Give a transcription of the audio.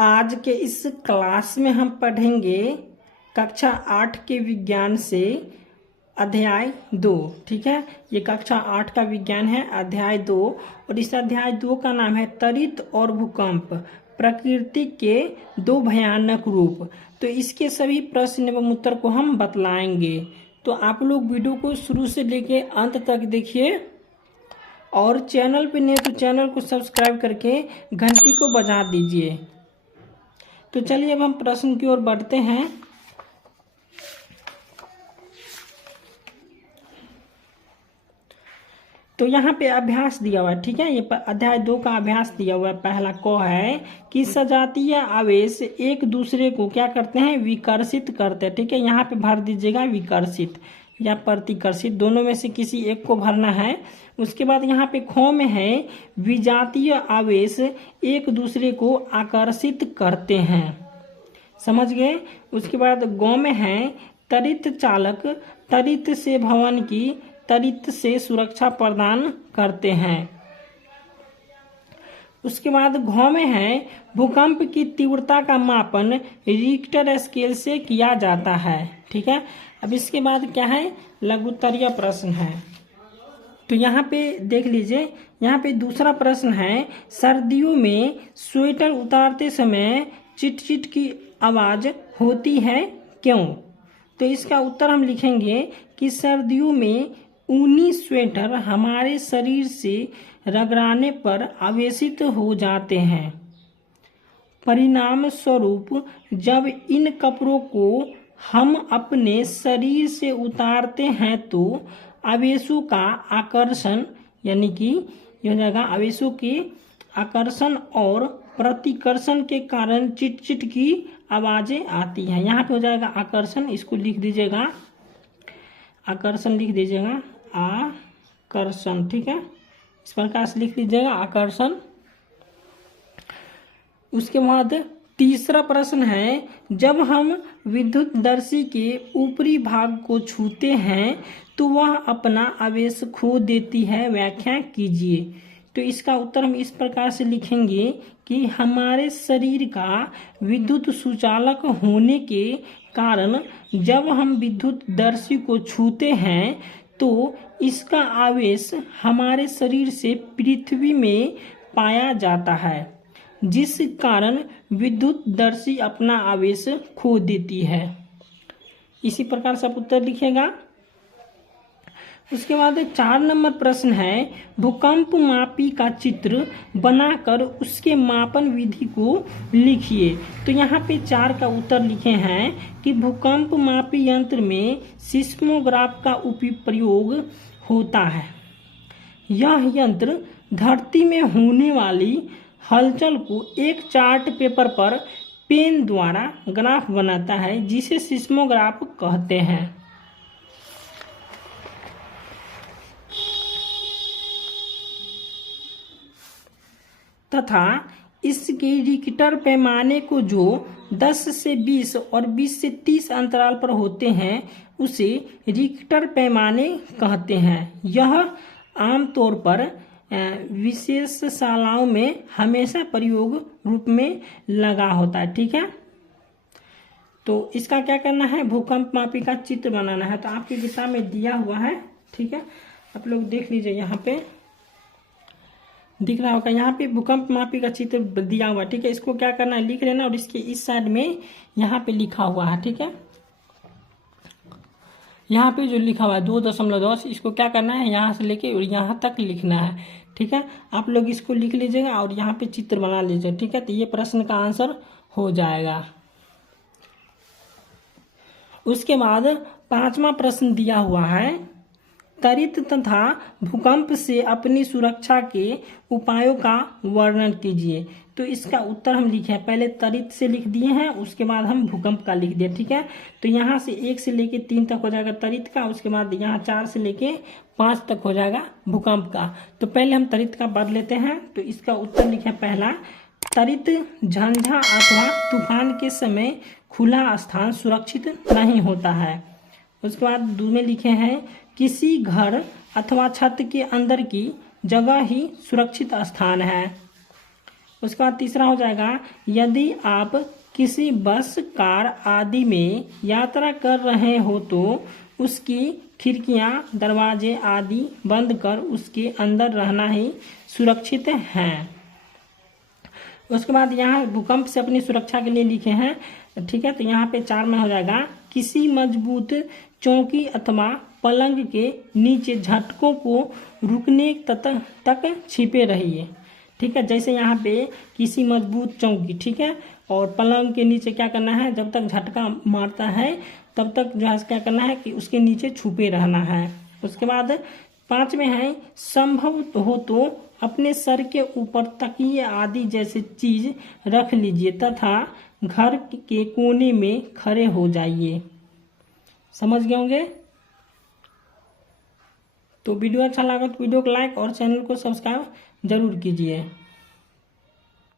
आज के इस क्लास में हम पढ़ेंगे कक्षा 8 के विज्ञान से अध्याय 2। ठीक है, ये कक्षा 8 का विज्ञान है, अध्याय 2। और इस अध्याय 2 का नाम है त्वरित और भूकंप, प्रकृति के दो भयानक रूप। तो इसके सभी प्रश्न एवं उत्तर को हम बतलाएंगे। तो आप लोग वीडियो को शुरू से लेके अंत तक देखिए, और चैनल पे नए तो चैनल को सब्सक्राइब करके घंटी को बजा दीजिए। तो चलिए अब हम प्रश्न की ओर बढ़ते हैं। तो यहाँ पे अभ्यास दिया हुआ है। ठीक है, ये अध्याय 2 का अभ्यास दिया हुआ है। पहला क है कि सजातीय आवेश एक दूसरे को क्या करते हैं, विकर्षित करते हैं। ठीक है, यहाँ पे भर दीजिएगा विकर्षित या प्रतिकर्षित, दोनों में से किसी एक को भरना है। उसके बाद यहाँ पे ख में है विजातीय आवेश एक दूसरे को आकर्षित करते हैं, समझ गए। उसके बाद ग में है त्वरित चालक त्वरित से भवन की त्वरित से सुरक्षा प्रदान करते हैं। उसके बाद घ में है भूकंप की तीव्रता का मापन रिक्टर स्केल से किया जाता है। ठीक है, अब इसके बाद क्या है, लघुत्तरीय प्रश्न है। तो यहाँ पे देख लीजिए, यहाँ पे दूसरा प्रश्न है सर्दियों में स्वेटर उतारते समय चिट चिट की आवाज होती है, क्यों? तो इसका उत्तर हम लिखेंगे कि सर्दियों में ऊनी स्वेटर हमारे शरीर से रगड़ाने पर आवेशित हो जाते हैं। परिणाम स्वरूप जब इन कपड़ों को हम अपने शरीर से उतारते हैं तो आवेशों का आकर्षण, यानी कि यह हो जाएगा आवेशों के आकर्षण और प्रतिकर्षण के कारण चिट चिट की आवाजें आती हैं। यहाँ पे हो जाएगा आकर्षण, इसको लिख दीजिएगा, आकर्षण लिख दीजिएगा, आकर्षण। ठीक है, इस प्रकार से लिख लीजिएगा आकर्षण। उसके बाद तीसरा प्रश्न है जब हम विद्युतदर्शी के ऊपरी भाग को छूते हैं तो वह अपना आवेश खो देती है, व्याख्या कीजिए। तो इसका उत्तर हम इस प्रकार से लिखेंगे कि हमारे शरीर का विद्युत सुचालक होने के कारण जब हम विद्युतदर्शी को छूते हैं तो इसका आवेश हमारे शरीर से पृथ्वी में पाया जाता है, जिस कारण विद्युतदर्शी अपना आवेश खो देती है। इसी प्रकार से आप उत्तर लिखेगा। उसके बाद 4 नंबर प्रश्न है भूकंप मापी का चित्र बनाकर उसके मापन विधि को लिखिए। तो यहाँ पे 4 का उत्तर लिखे हैं कि भूकंप मापी यंत्र में सिस्मोग्राफ का प्रयोग होता है। यह यंत्र धरती में होने वाली हलचल को एक चार्ट पेपर पर पेन द्वारा ग्राफ बनाता है, जिसे सिस्मोग्राफ कहते हैं। तथा इसके रिक्टर पैमाने को जो 10 से 20 और 20 से 30 अंतराल पर होते हैं उसे रिक्टर पैमाने कहते हैं। यह आमतौर पर विशेषशालाओं में हमेशा प्रयोग रूप में लगा होता है। ठीक है, तो इसका क्या करना है, भूकंप मापी का चित्र बनाना है। तो आपकी किताब में दिया हुआ है। ठीक है, आप लोग देख लीजिए, यहाँ पे दिख रहा होगा, यहाँ पे भूकंप मापी का चित्र दिया हुआ है। ठीक है, इसको क्या करना है, लिख लेना, और इसके इस साइड में यहाँ पे लिखा हुआ है। ठीक है, यहाँ पे जो लिखा हुआ है 2.10, इसको क्या करना है, यहाँ से लेके और यहाँ तक लिखना है। ठीक है, आप लोग इसको लिख लीजिएगा और यहाँ पे चित्र बना लीजिए। ठीक है, तो ये प्रश्न का आंसर हो जाएगा। उसके बाद 5वां प्रश्न दिया हुआ है त्वरित तथा भूकंप से अपनी सुरक्षा के उपायों का वर्णन कीजिए। तो इसका उत्तर हम लिखे हैं, पहले त्वरित से लिख दिए हैं, उसके बाद हम भूकंप का लिख दिए। ठीक है, तो यहाँ से 1 से लेके 3 तक हो जाएगा त्वरित का, उसके बाद यहाँ 4 से लेके 5 तक हो जाएगा भूकंप का। तो पहले हम त्वरित का पढ़ लेते हैं। तो इसका उत्तर लिखे पहला, त्वरित झंझा अथवा तूफान के समय खुला स्थान सुरक्षित नहीं होता है। उसके बाद 2 में लिखे हैं किसी घर अथवा छत के अंदर की जगह ही सुरक्षित स्थान है। उसके बाद तीसरा हो जाएगा, यदि आप किसी बस, कार आदि में यात्रा कर रहे हो तो उसकी खिड़कियां, दरवाजे आदि बंद कर उसके अंदर रहना ही सुरक्षित है। उसके बाद यहाँ भूकंप से अपनी सुरक्षा के लिए लिखे हैं, ठीक है। तो यहाँ पे 4 में हो जाएगा, किसी मजबूत चौकी अथवा पलंग के नीचे झटकों को रुकने तक छिपे रहिए, ठीक है। जैसे यहाँ पे किसी मजबूत चौकी, ठीक है, और पलंग के नीचे क्या करना है, जब तक झटका मारता है तब तक जो है क्या करना है कि उसके नीचे छुपे रहना है। उसके बाद 5 में है, संभव हो तो अपने सर के ऊपर तकिए आदि जैसे चीज रख लीजिए तथा घर के कोने में खड़े हो जाइए। समझ गए होंगे। तो वीडियो अच्छा लगा तो वीडियो को लाइक और चैनल को सब्सक्राइब जरूर कीजिए।